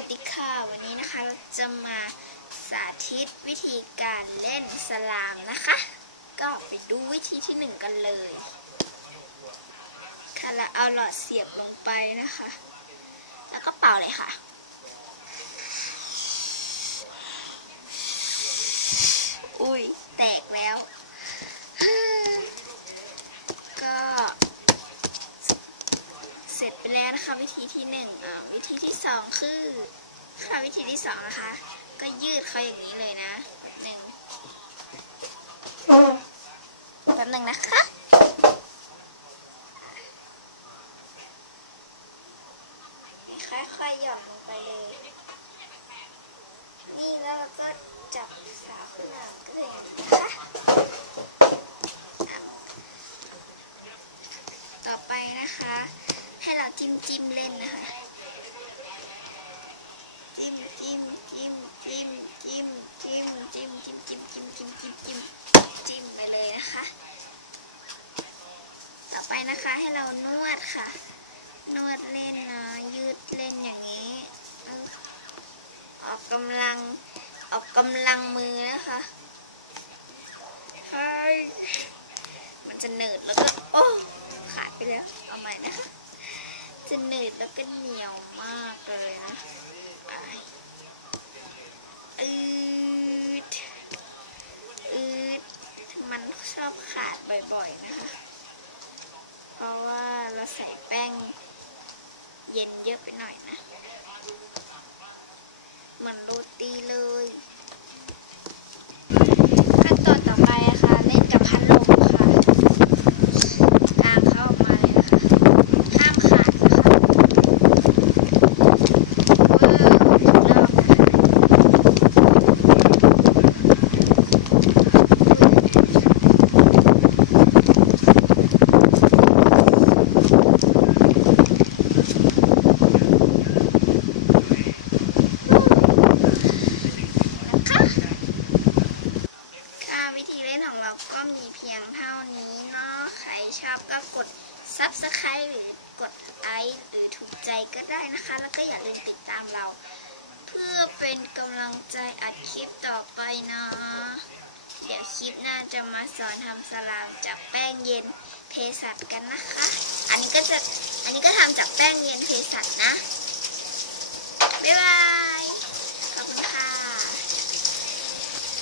วัสดีค่ะวันนี้นะคะเราจะมาสาธิตวิธีการเล่นสลามนะคะ ก็ไปดูวิธีที่หนึ่งกันเลย ค่ะแล้วเอาหลอดเสียบลงไปนะคะ แล้วก็เป่าเลยค่ะ อุ้ยแตกแล้ว ก็ เสร็จไปแล้วนะคะ วิธีที่หนึ่งอ่าวิธีที่สองคือค่ะวิธีที่สองนะคะ ก็ยืดเขาอย่างนี้เลยนะหนึ่งแป๊บหนึ่งนะคะค่อยๆหย่อนลงไปเลย นี่แล้วเราก็จับสาวขึ้นมาก็เลยอย่างนี้นะคะอะต่อไปนะคะ ให้เรา จิ้มจิ้มเล่นนะคะ จิ้มจิ้มจิ้มจิ้มจิ้มจิ้มจิ้มจิ้มจิ้มจิ้มจิ้มจิ้มจิ้มจิ้มไปเลยนะคะ ต่อไปนะคะให้เรานวดค่ะ นวดเล่นนะยืดเล่นอย่างนี้ออกกำลังออกกำลังมือนะคะเฮ้ยมันจะเนืดแล้วก็โอ้ขาดไปแล้ว เอาใหม่นะคะ จะหนืดแล้วก็เหนียวมากเลยนะไปอืดอืดมันชอบขาดบ่อยๆนะคะ เพราะว่าเราใส่แป้งเย็นเยอะไปหน่อยนะเหมือนรูดเลย ขั้นตอนต่อไปอะค่ะ เล่นกับพัดลมค่ะกางเข้าออกมาเลยนะคะ ห้ามขาดนะคะว้าวอีกรอบนะคะนะคะค่ะวิธีเล่นของเรา ก็มีเพียงเท่านี้เนาะใครชอบก็กด Subscribe หรือกดไลค์หรือถูกใจก็ได้นะคะ แล้วก็อย่าลืมติดตามเรา เพื่อเป็นกำลังใจอัดคลิปต่อไปนะ เดี๋ยวคลิปหน้าจะมาสอนทำสลามจากแป้งเย็นเพสัตกันนะคะ อันนี้ก็จะอันนี้ก็ทำจากแป้งเย็นเพสัตนะ